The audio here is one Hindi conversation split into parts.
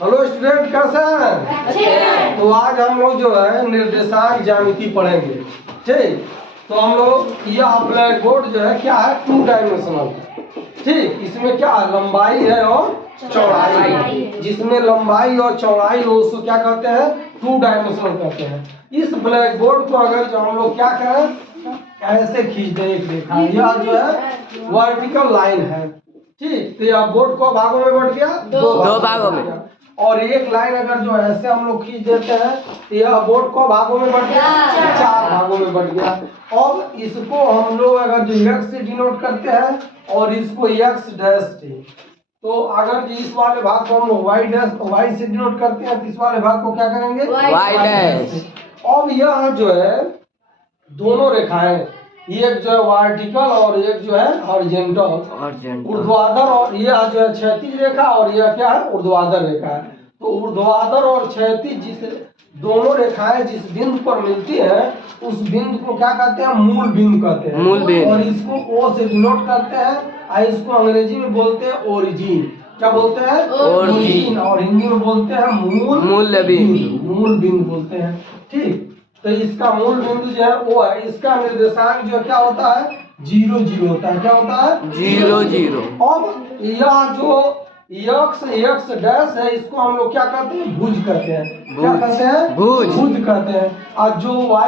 हेलो स्टूडेंट, कैसे हैं? तो आज हम लोग जो है निर्देशांक ज्यामिति पढ़ेंगे। ठीक, तो हम लोग यह ब्लैक बोर्ड जो है क्या है, 2 डायमेंशनल। ठीक, इसमें क्या है, लंबाई है और चौड़ाई। जिसमें लंबाई और चौड़ाई हो उसको क्या कहते हैं, 2 डायमेंशनल कहते हैं। इस ब्लैक बोर्ड को अगर जो हम लोग क्या करें, ऐसे खींच दें एक रेखा, यह जो है वर्टिकल लाइन है। ठीक, तो यह बोर्ड को भागों में बढ़ गया, 2 भागों में। और एक लाइन अगर जो ऐसे हम लोग खींच देते हैं तो यह बोर्ड को भागों में बढ़ गया, 4 भागों में बढ़ गया। अब इसको हम लोग अगर जो x से डिनोट करते हैं और इसको x डैश से, तो अगर इस वाले भाग को हम लोग y से डिनोट करते हैं तो इस वाले भाग को क्या करेंगे, y डैश। अब यह जो है दोनों रेखाएं, एक जो है वर्टिकल और एक जो है हॉरिजॉन्टल, ऊर्ध्वाधर, और यह जो है क्षैतिज रेखा और यह क्या है, ऊर्ध्वाधर रेखा है। तो ऊर्ध्वाधर और क्षैतिज जिस दोनों रेखाएं जिस बिंदु पर मिलती हैं उस बिंदु को क्या कहते हैं, मूल बिंदु कहते हैं। मूल बिंदु। और इसको O से डिनोट करते हैं और इसको अंग्रेजी में बोलते हैं ओरिजिन। क्या बोलते हैं, ओरिजिन। और हिंदी में बोलते हैं मूल बिंदु। मूल बिंदु बोलते हैं। ठीक, तो इसका मूल बिंदु जो है वो है, इसका निर्देशांक जो क्या होता है, 0 0 होता है। क्या होता है, 0 0। अब यह जो x डैश है इसको हम लोग क्या कहते हैं, भुज कहते हैं। क्या कहते हैं, भुज कहते हैं। और जो y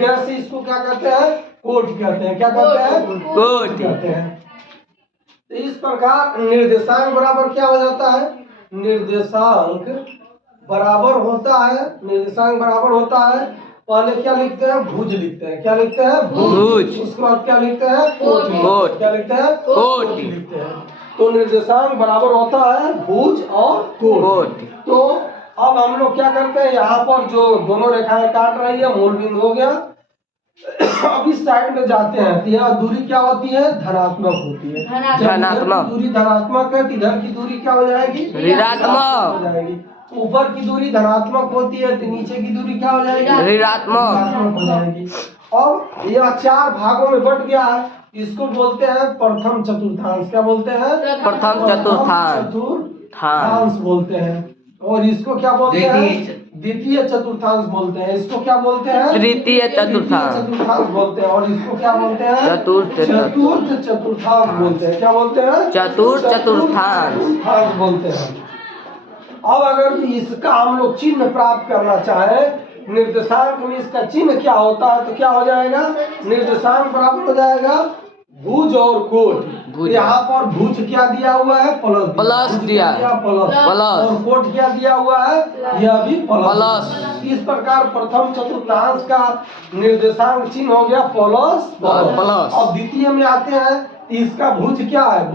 डैश है इसको क्या कहते हैं, कोट कहते हैं। क्या कहते हैं, कोट कहते हैं। तो इस प्रकार निर्देशांक बराबर क्या हो जाता है, निर्देशांक बराबर होता है पहले क्या लिखते हैं, भुज लिखते हैं। क्या लिखते हैं, भुज। उसके बाद क्या लिखते हैं, कोट। क्या लिखते हैं, कोट लिखते हैं। तो निर्देशांक बराबर होता है भुज और कोट। तो अब हम लोग क्या करते हैं, यहाँ पर जो दोनों रेखाएं काट रही है मूल बिंदु हो गया। अब इस साइड में जाते हैं तो यह दूरी क्या होती है, धनात्मक होती है। धनात्मक दूरी धनात्मक है, इधर की दूरी क्या हो जाएगी, ऋणात्मक हो जाएगी। ऊपर की दूरी धनात्मक होती है तो नीचे की दूरी क्या हो जाएगी, ऋणात्मक हो जाएगी। अब यह 4 भागों में बट गया है, इसको बोलते हैं प्रथम चतुर्थांश। क्या बोलते हैं, प्रथम चतुर्थांश बोलते हैं। और इसको क्या बोलते हैं, द्वितीय चतुर्थांश बोलते हैं। इसको क्या बोलते हैं, तृतीय चतुर्थांश बोलते हैं। और इसको क्या बोलते हैं, चतुर्थ चतुर्थांश बोलते हैं। क्या बोलते हैं, चतुर्थ चतुर्थांश बोलते हैं। अब अगर इसका हम लोग चिन्ह प्राप्त करना चाहे, निर्देशांक में इसका चिन्ह क्या होता है, तो क्या हो जाएगा, निर्देशांक बराबर हो जाएगा भुज और कोट। यहाँ पर भुज क्या दिया हुआ है, प्लस दिया, प्लस। और कोट क्या दिया हुआ है, यह भी प्लस। इस प्रकार प्रथम चतुर्थांश का निर्देशांक चिन्ह हो गया प्लस। अब द्वितीय में आते हैं, इसका भुज क्या है,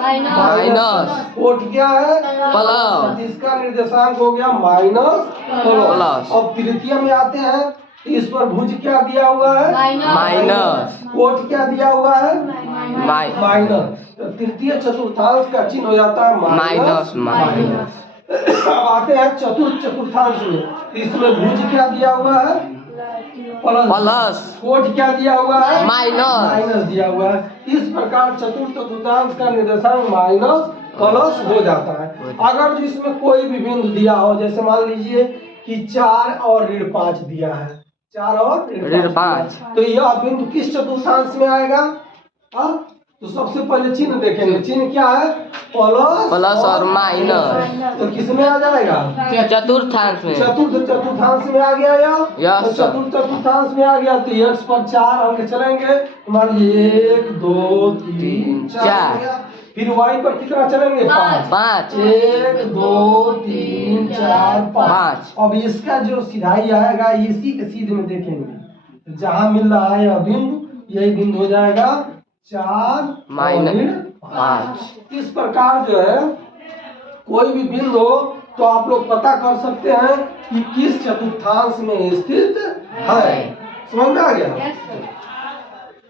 माइनस। कोट क्या है, प्लस। इसका निर्देशांक हो गया माइनस प्लस। अब तृतीय में आते हैं, इस पर भुज क्या दिया हुआ है, माइनस। कोट क्या दिया हुआ है, माइनस। तो तृतीय चतुर्थांश का चिन्ह हो जाता है माइनस। अब आते हैं चतुर्थ चतुर्थांश में, इसमें भुज क्या दिया हुआ है, प्लस। कोट क्या दिया हुआ है, माइनस दिया हुआ है। इस प्रकार चतुर्थ चतुर्थांश का निर्देशांक माइनस प्लस हो जाता है। अगर जिसमें कोई भी बिंदु दिया हो, जैसे मान लीजिए कि 4 और ऋण 5 दिया है, 4 और ऋण 5, तो यह बिंदु किस चतुर्थांश में आएगा। तो सबसे पहले चिन्ह देखेंगे, चिन्ह क्या है, प्लस और माइनस। तो किस में आ जाएगा, चतुर्थांश में। चतुर्थ चतुर्थांश में आ गया या तो चतुर्थ चतुर्थांश में आ गया। तो x पर 4 अंक चलेंगे, मान लीजिए 1 2 3 4। फिर y पर कितना चलेंगे, 5। 1 2 3 4 5। अब इसका जो सिधाई आएगा इसी के सीधे में देखेंगे, जहाँ मिल रहा है यह बिंदु, यही बिंदु हो जाएगा 4 माइनस 5। इस प्रकार जो है कोई भी बिंदु हो तो आप लोग पता कर सकते हैं कि किस चतुर्थांश में स्थित है। समझ में आ गया।